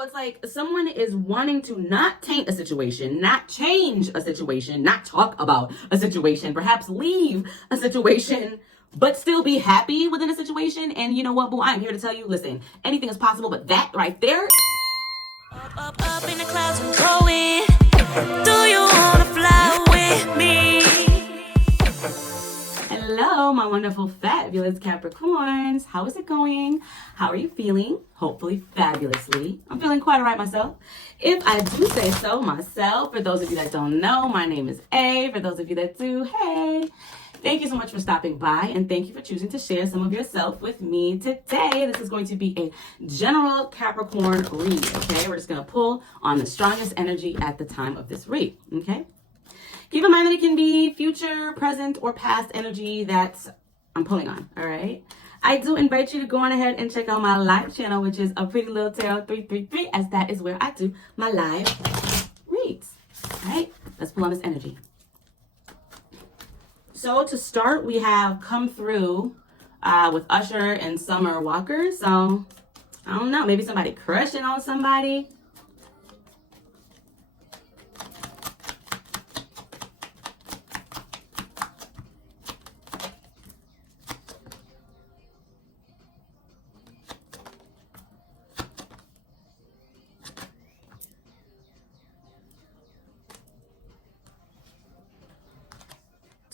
So it's like someone is wanting to not taint a situation, not change a situation, not talk about a situation, perhaps leave a situation, but still be happy within a situation. And you know what, boo? I'm here to tell you, listen, anything is possible, but that right there. Up in the clouds and going. Do you wanna fly with me? Hello, my wonderful, fabulous Capricorns. How is it going? How are you feeling? Hopefully fabulously. I'm feeling quite all right myself. If I do say so myself, for those of you that don't know, my name is A. For those of you that do, hey. Thank you so much for stopping by, and thank you for choosing to share some of yourself with me today. This is going to be a general Capricorn read, okay? We're just going to pull on the strongest energy at the time of this read, okay? Keep in mind that it can be future, present, or past energy that I'm pulling on, all right? I do invite you to go on ahead and check out my live channel, which is A Pretty Lil Tarot 333, as that is where I do my live reads, all right? Let's pull on this energy. So to start, we have Come Through with Usher and Summer Walker. So, I don't know, maybe somebody crushing on somebody.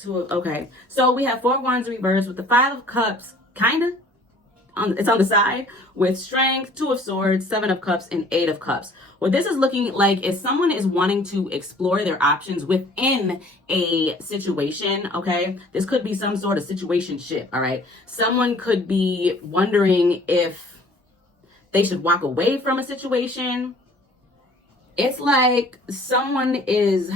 Okay, so we have Four of Wands reversed with the Five of Cups, it's on the side, with Strength, Two of Swords, Seven of Cups, and Eight of Cups. What this is looking like is someone is wanting to explore their options within a situation, okay? This could be some sort of situationship, all right? Someone could be wondering if they should walk away from a situation. It's like someone is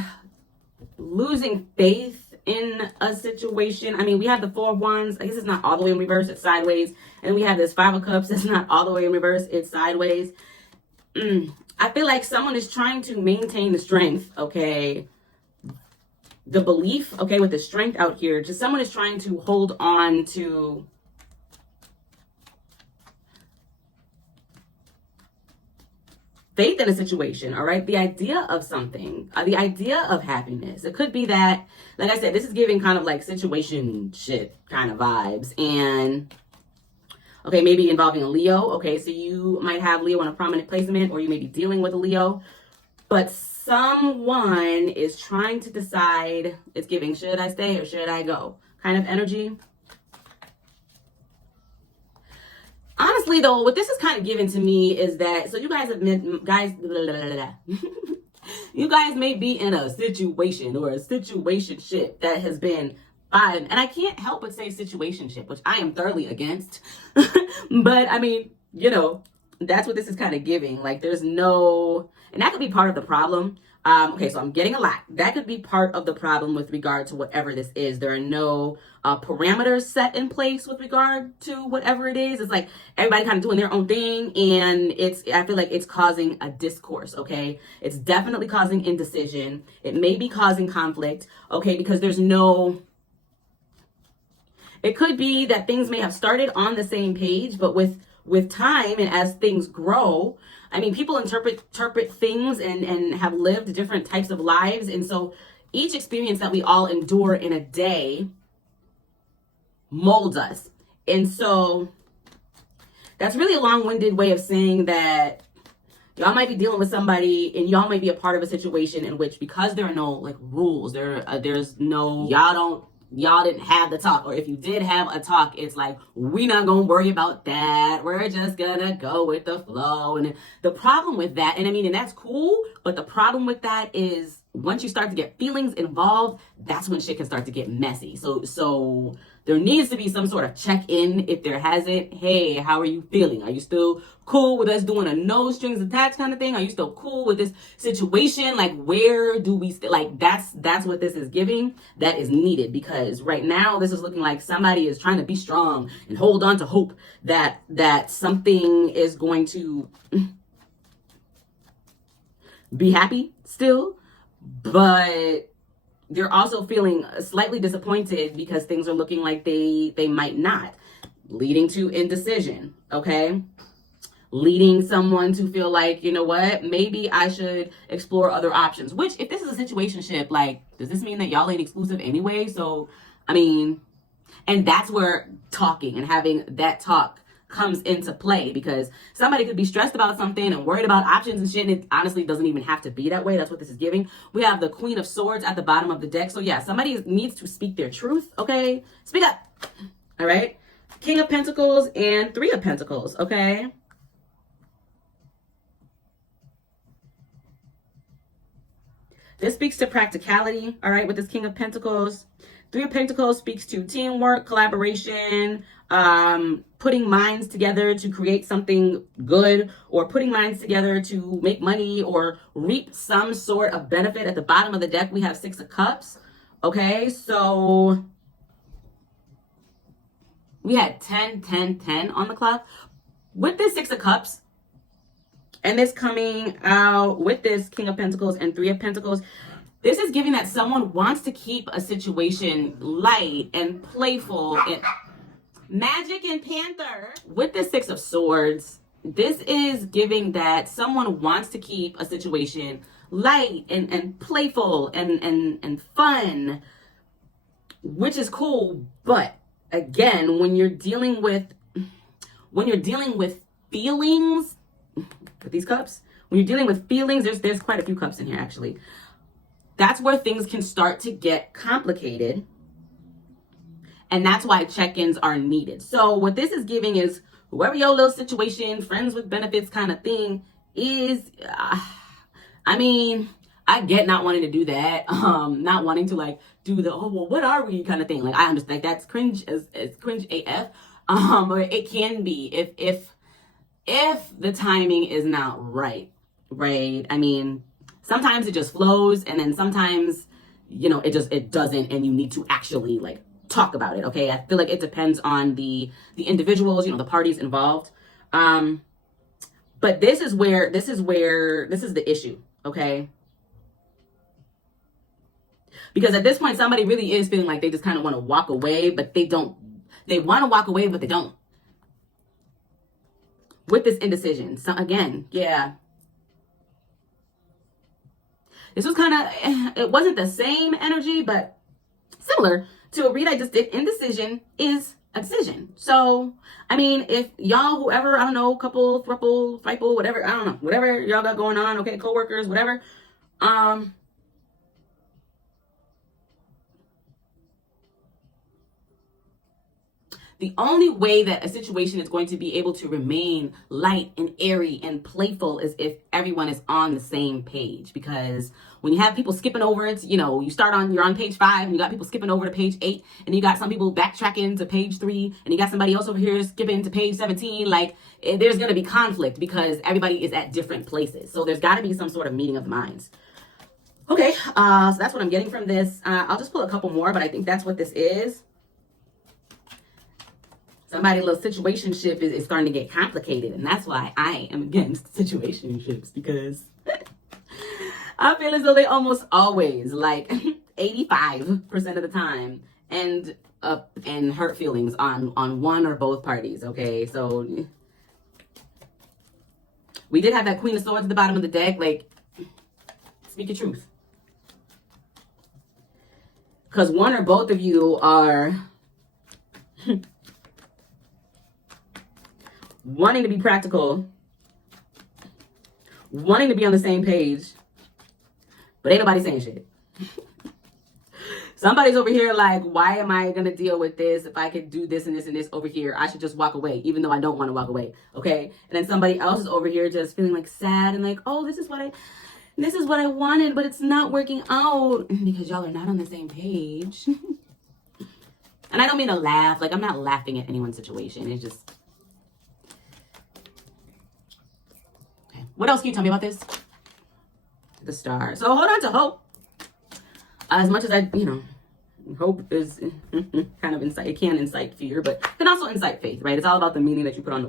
losing faith in a situation. I mean, we have the Four of Wands. I guess it's not all the way in reverse, it's sideways. And we have this Five of Cups. It's not all the way in reverse, it's sideways. I feel like someone is trying to maintain the strength, okay? The belief, okay, with the strength out here. Just someone is trying to hold on to faith in a situation, all right? The idea of something, the idea of happiness. It could be that, like I said, this is giving kind of like situation shit kind of vibes. And, okay, maybe involving a Leo. Okay, so you might have Leo in a prominent placement, or you may be dealing with a Leo. But someone is trying to decide, it's giving, should I stay or should I go? Kind of energy. Honestly, though, what this is kind of given to me is that, so you guys have met, guys, you guys may be in a situation or a situationship that has been fine. And I can't help but say situationship, which I am thoroughly against. But I mean, you know, that's what this is kind of giving. Like there's no, and that could be part of the problem. Okay, so I'm getting a lot. That could be part of the problem with regard to whatever this is. There are no parameters set in place with regard to whatever it is. It's like everybody kind of doing their own thing, and I feel like it's causing a discourse, okay? It's definitely causing indecision. It may be causing conflict, okay, because there's no, it could be that things may have started on the same page, but with time and as things grow, I mean, people interpret things and have lived different types of lives. And so each experience that we all endure in a day molds us. And so that's really a long-winded way of saying that y'all might be dealing with somebody and y'all might be a part of a situation in which, because there are no like rules, there's no, y'all didn't have the talk, or if you did have a talk, it's like, we not gonna worry about that. We're just gonna go with the flow. And the problem with that, and I mean, and that's cool, but the problem with that is once you start to get feelings involved, that's when shit can start to get messy. So there needs to be some sort of check-in if there hasn't. Hey, how are you feeling? Are you still cool with us doing a no strings attached kind of thing? Are you still cool with this situation? Like, where do we like, that's what this is giving. That is needed, because right now this is looking like somebody is trying to be strong and hold on to hope that something is going to be happy still, but they're also feeling slightly disappointed because things are looking like they might not, leading to indecision, okay? leading someone to feel like, you know what, maybe I should explore other options. Which, if this is a situationship, like, does this mean that y'all ain't exclusive anyway? So, I mean, and that's where talking and having that talk comes into play, because somebody could be stressed about something and worried about options and shit, and it honestly doesn't even have to be that way. That's what this is giving. We have the Queen of Swords at the bottom of the deck. So yeah, somebody needs to speak their truth, okay? Speak up. All right? King of Pentacles and Three of Pentacles, okay? This speaks to practicality, all right, with this King of Pentacles. Three of Pentacles speaks to teamwork, collaboration, putting minds together to create something good, or putting minds together to make money or reap some sort of benefit. At the bottom of the deck, we have Six of Cups. Okay, so we had 10, 10, 10 on the clock. With this Six of Cups, and this coming out with this King of Pentacles and Three of Pentacles, this is giving that someone wants to keep a situation light and playful and magic and panther. With the Six of Swords, this is giving that someone wants to keep a situation light and playful and fun, which is cool. But again, when you're dealing with feelings with these cups, when you're dealing with feelings, there's quite a few cups in here actually. That's where things can start to get complicated. And that's why check-ins are needed. So what this is giving is whoever your little situation, friends with benefits kind of thing is, I mean, I get not wanting to do that. Not wanting to like do the, oh, well, what are we kind of thing. Like, I understand that's cringe as cringe AF. Or it can be if the timing is not right. I mean, sometimes it just flows, and then sometimes, you know, it doesn't, and you need to actually like talk about it. Okay, I feel like it depends on the individuals, you know, the parties involved. But this is the issue. Okay, because at this point, somebody really is feeling like they just kind of want to walk away, but they don't. They want to walk away, but they don't. With this indecision, so again, yeah. This was kind of, it wasn't the same energy, but similar to a read I just did. Indecision is a decision. So, I mean, if y'all, whoever, I don't know, couple, throuple, fiple, whatever, I don't know, whatever y'all got going on, okay, coworkers, whatever, the only way that a situation is going to be able to remain light and airy and playful is if everyone is on the same page. Because when you have people skipping over it, you know, you're on page 5 and you got people skipping over to page 8, and you got some people backtracking to page 3, and you got somebody else over here skipping to page 17, like there's going to be conflict because everybody is at different places. So there's got to be some sort of meeting of the minds. Okay, so that's what I'm getting from this. I'll just pull a couple more, but I think that's what this is. Somebody's little situationship is starting to get complicated, and that's why I am against situationships, because I feel as though they almost always, like 85% of the time, end up in hurt feelings on one or both parties. Okay, so we did have that Queen of Swords at the bottom of the deck. Like, speak your truth, because one or both of you are wanting to be practical, wanting to be on the same page, but ain't nobody saying shit. Somebody's over here like, why am I going to deal with this? If I could do this and this and this over here, I should just walk away, even though I don't want to walk away. Okay. And then somebody else is over here just feeling like sad and like, oh, this is what I wanted, but it's not working out because y'all are not on the same page. And I don't mean to laugh. Like, I'm not laughing at anyone's situation. It's just, what else can you tell me about this? The Star. So hold on to hope. As much as I, hope is kind of insight. It can incite fear, but it can also incite faith, right? It's all about the meaning that you put on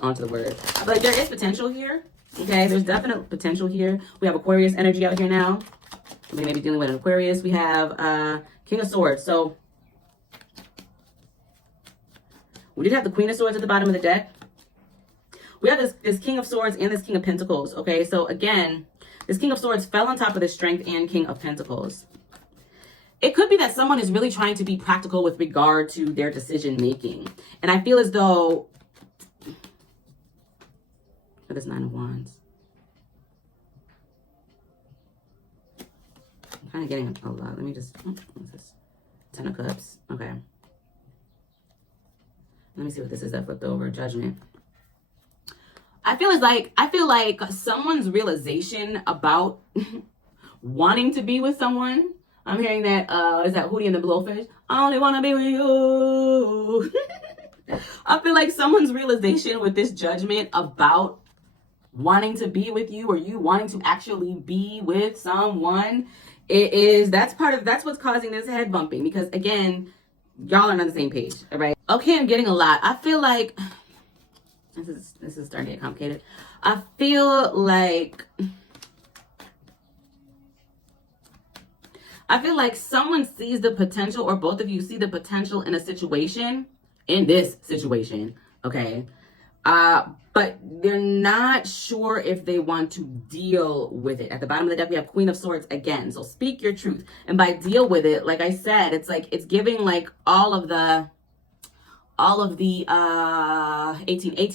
onto the word. But there is potential here. Okay, there's definite potential here. We have Aquarius energy out here now. We may be dealing with an Aquarius. We have King of Swords. So we did have the Queen of Swords at the bottom of the deck. We have this King of Swords and this King of Pentacles, okay? So again, this King of Swords fell on top of the Strength and King of Pentacles. It could be that someone is really trying to be practical with regard to their decision making. And I feel as though, for this Nine of Wands, I'm kind of getting a lot. Let me just, what's this? Ten of Cups, okay. Let me see what this is that flipped over. Judgment. I feel like someone's realization about wanting to be with someone. I'm hearing that, is that Hootie and the Blowfish? I only want to be with you. I feel like someone's realization with this judgment about wanting to be with you, or you wanting to actually be with someone, that's what's causing this head bumping, because again, y'all are on the same page, all right? Okay, I'm getting a lot. I feel like this is starting to get complicated. I feel like someone sees the potential, or both of you see the potential in this situation, okay? But they're not sure if they want to deal with it. At the bottom of the deck, we have Queen of Swords again. So speak your truth. And by deal with it, like I said, it's like, it's giving like all of the 18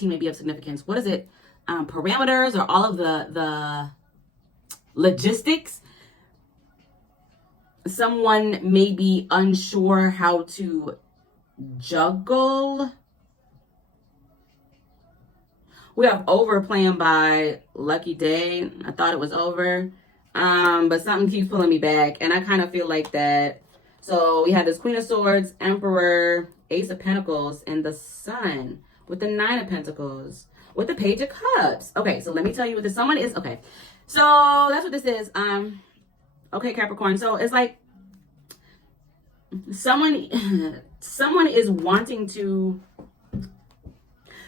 may be of significance. What is it? Parameters, or all of the logistics. Someone may be unsure how to juggle. We have Over playing by Lucky Day. I thought it was over. But something keeps pulling me back. And I kind of feel like that. So we have this Queen of Swords, Emperor, Ace of Pentacles, and the Sun with the Nine of Pentacles, with the Page of Cups. Okay, so let me tell you what this someone is. Okay, so that's what this is. Okay, Capricorn. So it's like someone is wanting to.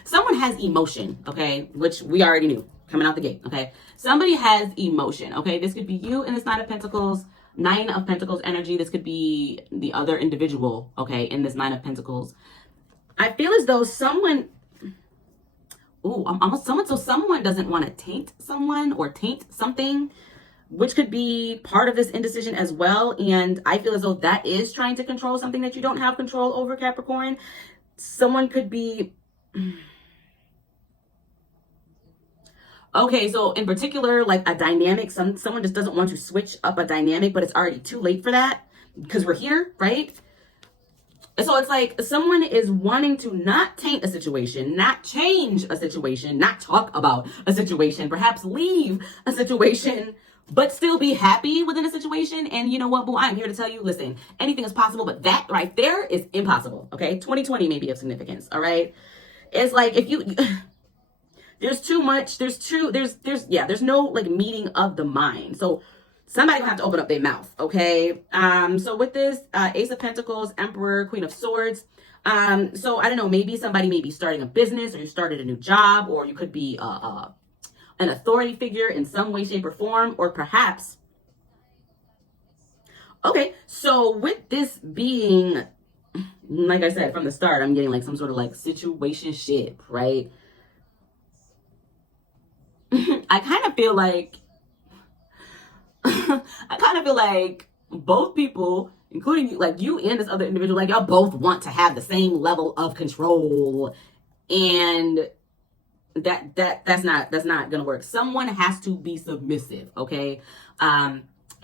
Someone has emotion, okay, which we already knew coming out the gate, okay? Somebody has emotion, okay? This could be you in this Nine of Pentacles energy. This could be the other individual, okay, in this Nine of Pentacles. I feel as though someone doesn't want to taint someone or taint something, which could be part of this indecision as well. And I feel as though that is trying to control something that you don't have control over, Capricorn. Someone could be... Okay, so in particular, like a dynamic, someone just doesn't want to switch up a dynamic, but it's already too late for that because we're here, right? So it's like someone is wanting to not taint a situation, not change a situation, not talk about a situation, perhaps leave a situation, but still be happy within a situation. And you know what, boo, I'm here to tell you, listen, anything is possible, but that right there is impossible, okay? 2020 may be of significance, all right? It's like if you... There's too much, there's no like meeting of the mind. So somebody will have to open up their mouth, okay? So with this, Ace of Pentacles, Emperor, Queen of Swords. So I don't know, maybe somebody may be starting a business, or you started a new job, or you could be an authority figure in some way, shape, or form, or perhaps. Okay, so with this being, like I said, from the start, I'm getting like some sort of like situationship, right? I kind of feel like both people, including you, like you and this other individual, like y'all both want to have the same level of control, and that's not gonna work. Someone has to be submissive, okay?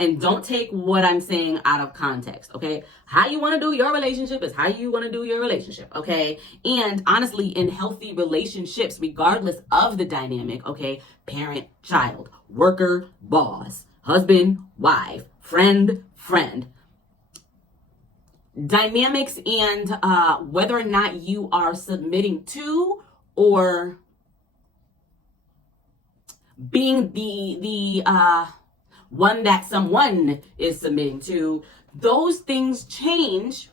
And don't take what I'm saying out of context, okay? How you want to do your relationship is how you want to do your relationship, okay? And honestly, in healthy relationships, regardless of the dynamic, okay? Parent, child, worker, boss, husband, wife, friend. Dynamics and whether or not you are submitting to or being the one that someone is submitting to, those things change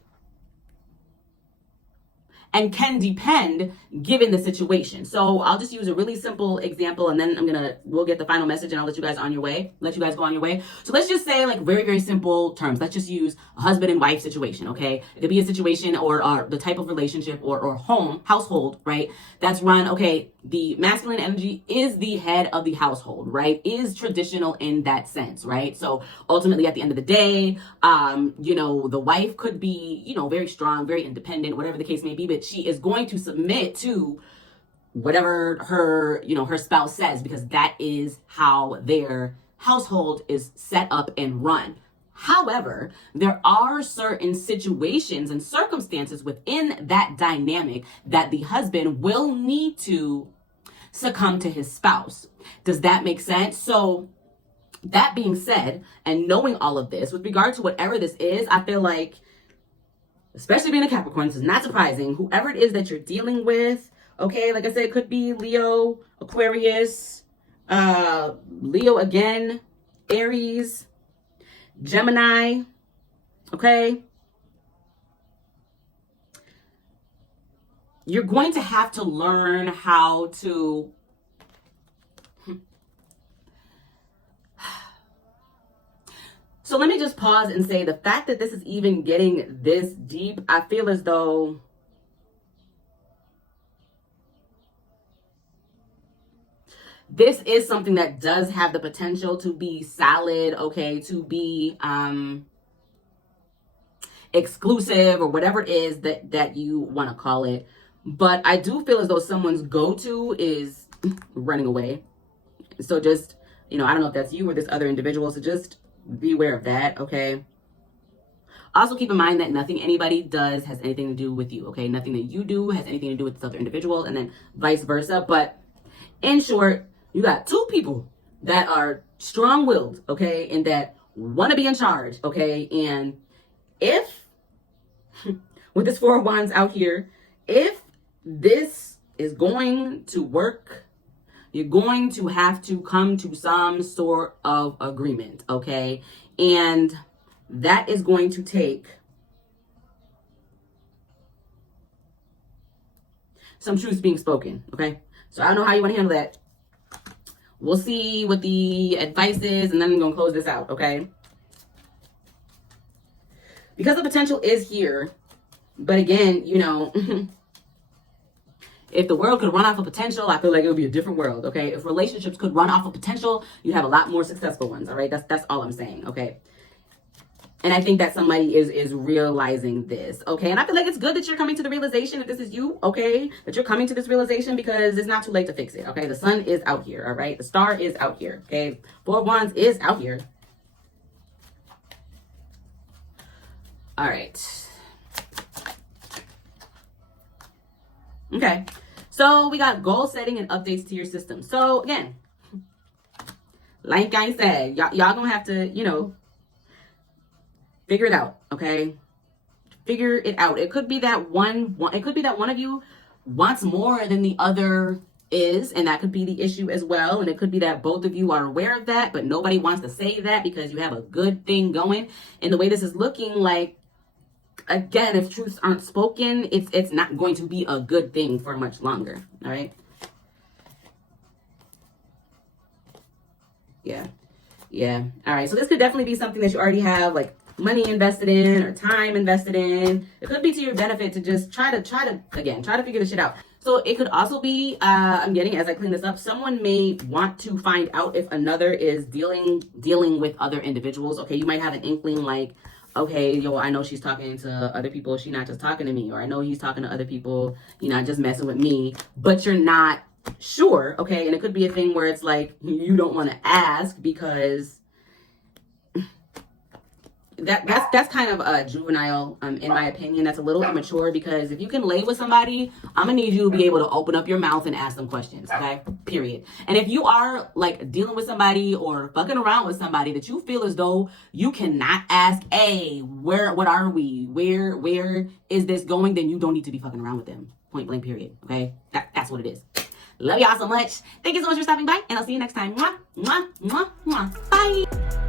and can depend given the situation. So I'll just use a really simple example, and then we'll get the final message, and I'll let you guys go on your way. So let's just say, like, very, very simple terms. Let's just use a husband and wife situation, okay? It could be a situation or the type of relationship or household, right? That's run, okay, the masculine energy is the head of the household, right? Is traditional in that sense, right? So ultimately at the end of the day, the wife could be, very strong, very independent, whatever the case may be, but she is going to submit to whatever her spouse says, because that is how their household is set up and run. However, there are certain situations and circumstances within that dynamic that the husband will need to succumb to his spouse. Does that make sense? So that being said, and knowing all of this, with regard to whatever this is, I feel like, especially being a Capricorn, this is not surprising, whoever it is that you're dealing with, okay, like I said, it could be Leo, Aquarius, Leo again, Aries, Gemini, okay? You're going to have to learn how to So let me just pause and say, the fact that this is even getting this deep, I feel as though this is something that does have the potential to be solid, okay, to be exclusive or whatever it is that you want to call it. But I do feel as though someone's go-to is running away. So just, I don't know if that's you or this other individual, so just be aware of that, okay? Also keep in mind that nothing anybody does has anything to do with you, okay? Nothing that you do has anything to do with this other individual, and then vice versa. But in short, you got two people that are strong-willed, okay, and that want to be in charge, okay? And if, with this Four of Wands out here, if this is going to work, you're going to have to come to some sort of agreement, okay? And that is going to take some truth being spoken, okay? So I don't know how you want to handle that. We'll see what the advice is, and then I'm going to close this out, okay? Because the potential is here, but again, if the world could run off of potential, I feel like it would be a different world, okay? If relationships could run off of potential, you'd have a lot more successful ones, all right? That's all I'm saying, okay? And I think that somebody is realizing this, okay? And I feel like it's good that you're coming to the realization, if this is you, okay, that you're coming to this realization, because it's not too late to fix it, okay? The sun is out here, all right? The star is out here, okay? Four of Wands is out here. All right. Okay. So we got goal setting and updates to your system. So again, like I said, y'all gonna have to, figure it out, okay? Figure it out. It could be that one of you wants more than the other is, and that could be the issue as well. And it could be that both of you are aware of that, but nobody wants to say that because you have a good thing going. And the way this is looking, like, again, if truths aren't spoken, it's not going to be a good thing for much longer, all right? Yeah. All right, so this could definitely be something that you already have, like, money invested in or time invested in. It could be to your benefit to just try to figure this shit out. So it could also be, I'm getting, as I clean this up, someone may want to find out if another is dealing with other individuals. Okay, you might have an inkling like, okay, I know she's talking to other people. She's not just talking to me. Or I know he's talking to other people. You're not just messing with me. But you're not sure, okay? And it could be a thing where it's like, you don't want to ask because that's kind of juvenile, in my opinion. That's a little immature, because if you can lay with somebody, I'm gonna need you to be able to open up your mouth and ask them questions, okay? Period. And if you are like dealing with somebody or fucking around with somebody that you feel as though you cannot ask, hey, what are we? Where is this going? Then you don't need to be fucking around with them. Point blank, period, okay? That's what it is. Love y'all so much. Thank you so much for stopping by, and I'll see you next time. Mwah, mwah, mwah, mwah. Bye.